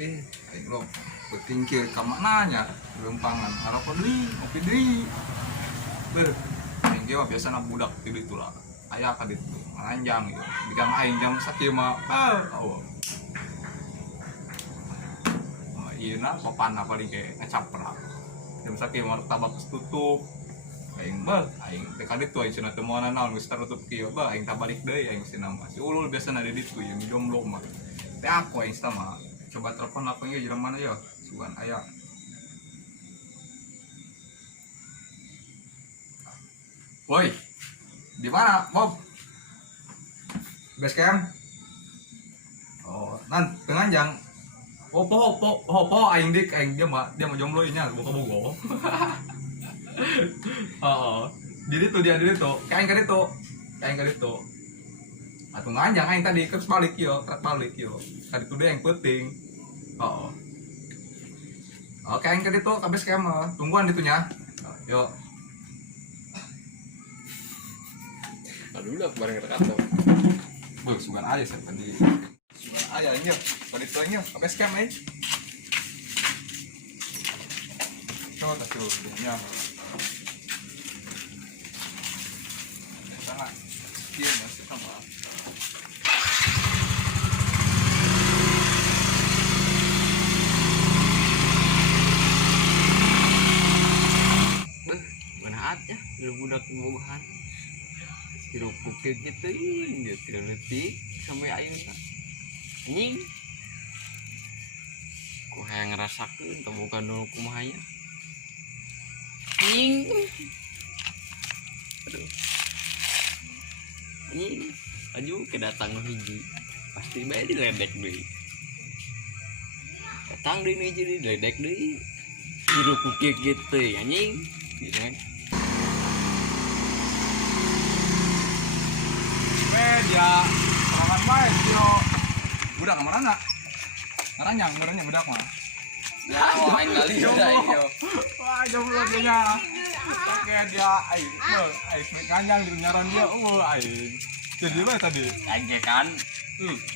aing lo penting ke ka mananya lempangan harap deui ngopi deui beuh aing ge biasa budak di ditu lah aya ka ditu ngaranjang gitu bigang aing jam sakieu mah ieu na papanna paling ge ngacaprak jam sakieu mah tabak tutup aing aing teh ka ditu aing cenah teu moal naon geus tertutup kieu aing tabalik deui aing cenah mah si ulul biasana di ditu yang jomblo mah teh aku aing mah coba telepon lapangnya jeung mana ya sugan aya woi di mana Bob base camp oh nan penganjang po aing dik aing dia mah jomblo nya buka bogo oh diri tuh dia kain ka ditu atuh nganjang aing tadi keras balik yo tadi tuh dia yang penting oke aing ka ditu ka base camp tungguan ditunya yuk aduh lah bareng kantor sugan aja sih tadi sugan aja nya pada itu nya ka base camp coba tas dulu nya sana kieu masih sama aja budak bobohan hirup bukit gitu ya 3 detik sampai aing anjing ku hayang ngerasakeun teu bukan dulu kumahanya anjing aduh anjing aju kedatang hiji pasti bae diledek deui datang deui hiji diledek deui hirup bukit gitu anjing gitu kan dia makan baik yo budak kamarana ngaranjang benernya budak mah ya aing kali yo wah jomblo dia nya oke dia aing kanjang di nyaran dia aing jadi apa tadi aing kan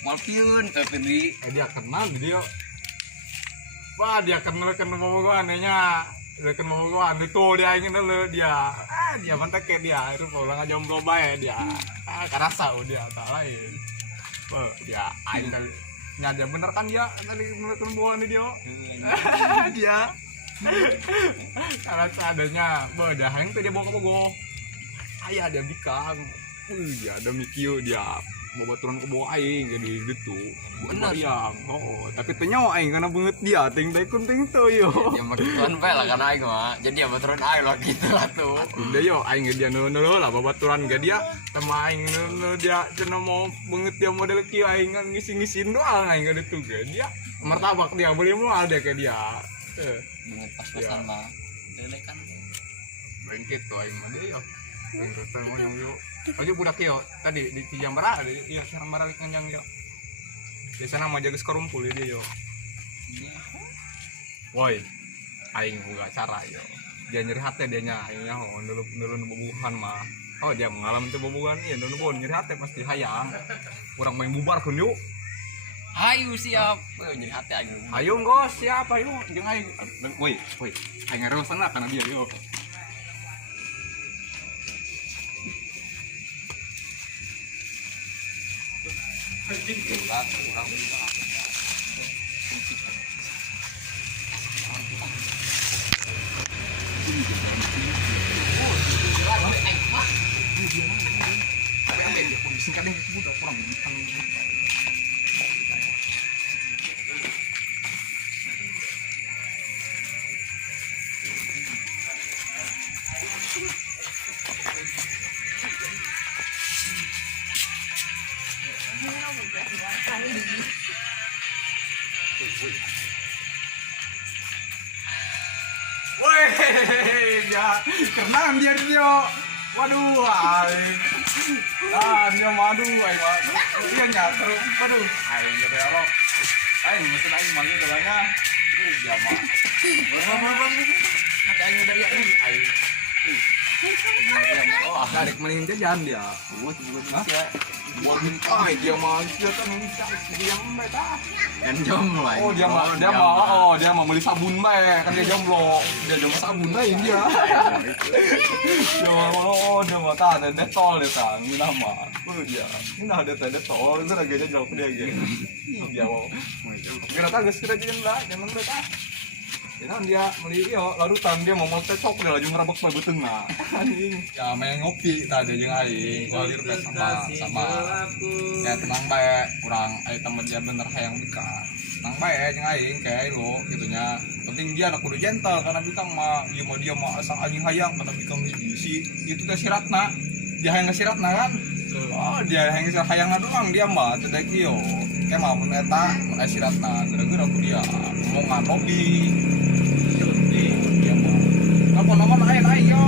mal pieun teh tadi dia kenal dia wah dia kenal bobogohan nya dia kenal bobogohan itu dia ingin dulu dia dia mantek kayak dia itu pulang aja jomblo bae dia karasa dia tak lain dia aing kali nyada bener kan dia tadi menurut bobogohan dia dia karasa adanya dia aing tuh dia bawa ke bogo ayah dia bikang dia ada mikio dia bawa turun ke bawah aing jadi gitu bener yang tapi ternyata aing karena banget dia ting tuh yo ya baturan bae lah karena aing mah jadi ya baturan aing lah gitu lah tuh udah yo aing dia nulu lah baturan ke dia sama aing nulu dia cenah mau banget dia model kieu aing kan ngisi-ngisin doang aing gak itu ge dia martabak dia beli moal dia ke dia banget pas-pasan mah delekan bengket tuh aing mah dia yo terus mau yo aja budak yo tadi di Jambara ada iya sareng baralik nganjang yo di sana mah jaga sekerumpul dia yo woi aing boga cara yo dia nyeri hati dia nya aing nya dulu bobogohan mah dia mengalami itu bobogohan ieu dulu nyeri hati pasti hayang urang main bubar kun yuk hayu siap nyeri hati aing ayo ngos siap ayo jeung aing woi aing ngareosan lah kana dia yo Woi, dia kenang dia. Waduh, dia madu, dia nyatu. Waduh, jadi apa? Mungkin manggil katanya, dia mah. Katanya dari tarik mending jajan dia. buat ya Mau minta dia mah dia kan minta dia mbak Kan jomblo. oh dia mau beli sabun mbak kan dia jomblo dia jomblo sabun mbak dia dia mau tahan detol dia tang ini nama dia ini ada detol itu lagi aja jauh dia gitu dia mau kira tahu guys kira jangan mbak Jangan dia beli larutan dia mau cocok dia lagi ngerabak sebagai tengah anjing ya main ngopi tadi jeung aing gua liur sama ya tenang bae kurang temen dia bener hayang bika tenang bae jeung aing kayak lo gitunya penting dia anak kudu gentle karena bikang mah ieu mah dia mah asal anjing hayang karena bikang si itu teh siratna dia hayang ngasiratna kan oh dia hayang hayangna doang dia mah teh kieu kayak mah mun eta mun siratna gara-gara ku dia ngomongan hobi apa nama lain yo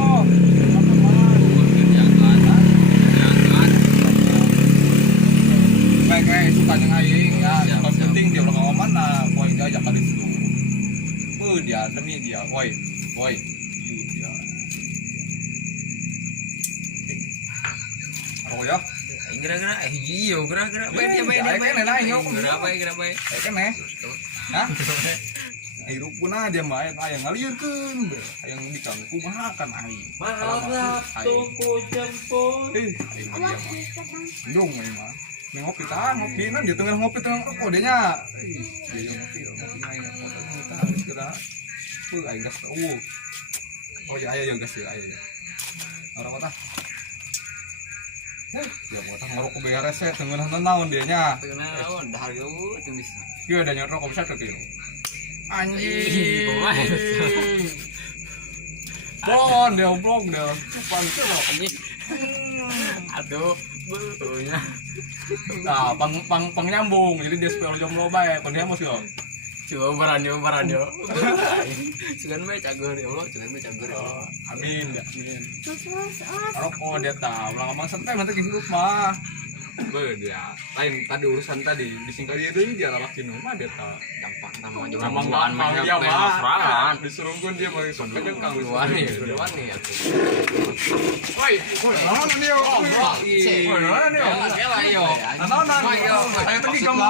baik suka yang aing ya yang penting dia udah mana poin dia ajak kali itu dia demi dia woi dia oh ya Gerak-gerak hijau gerak-gerak bae dia bae gerak bae kene hah air rupuna dia mah aya ngalieukeun hayang dikangku makan aing maaf tunggu jemput aing mah ndung aing mah ngopi nah dia tengah ngopi tengah rokok dia nya dia ngopi aing kita segera aing gas oh ya aya gas ya aya ora kota ya kota ngerokok beres ya tengah naon dia nya tengah naon dahar yo teu bisa kieu ada nyorok bisa teh kieu anjing bon dia oblong dia cupan ke lo anjing aduh betunya nah pang nyambung jadi dia spell jomblo bae kon dia mos yo coba baran yo sugan bae cager ya Allah sugan bae cager ya Allah amin rokok dia tahu ulang emang santai mah teh hidup mah dia lain tadi urusan tadi disingkat dia deui dia lalakin mah dia tah gampang gampang dia mah disuruhkeun dia mah sok kang wani atuh woi naon dia woi naon dia kela yo naon ayo tadi kamu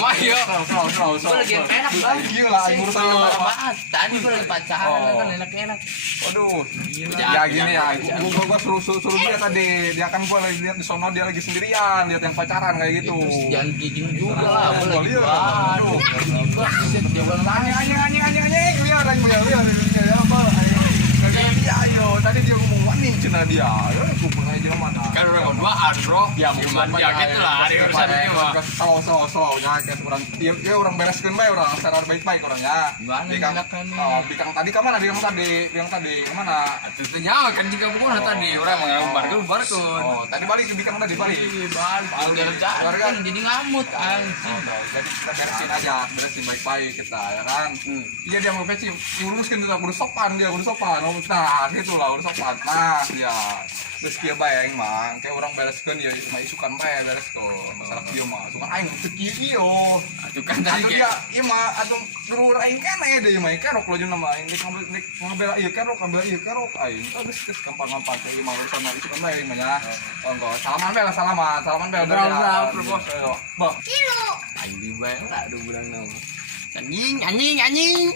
mah yo so lagi enak gila urusan tadi gua lagi pacaran kan enak-enak waduh ya gini ya gua suruh dia tadi dia kan gua lagi lihat di sono dia lagi sendirian lihat yang pacaran kayak gitu jangan giging juga lah boleh aduh anjing lihat apa ayo tadi dia ngomong wani cenah dia aku pernah aja mana kan orang berduaan bro ya dia gitu lah ada urusan ini mah so nyaket orang dia orang bereskeun bae orang secara baik-baik orangnya gimana kan bikang tadi ke mana yang tadi kemana itu nyawa kan jika bukan tadi orang menggambar ke barkun oh tadi balik ke bikang tadi balik kan jadi ngamut anjing jadi kita beresin baik-baik kita ya kan iya dia mau peci diuruskan kita kudu sopan nah gitu lah udah sopan nah dia terus dia bayang mang kayak orang bereskeun ya cuma isukan bae bereskeun masalah kieu mah cuma aing teu kieu atuh kan tadi dia ieu mah atuh gerur aing keneh deui mah kerok lo jeung nama aing ngabela ieu kerok aing geus gampang-gampang teh mah urusan isukan bae aing mah nya monggo salaman bel berapa bos bah kilo anjing bae lah aduh bulan nama anjing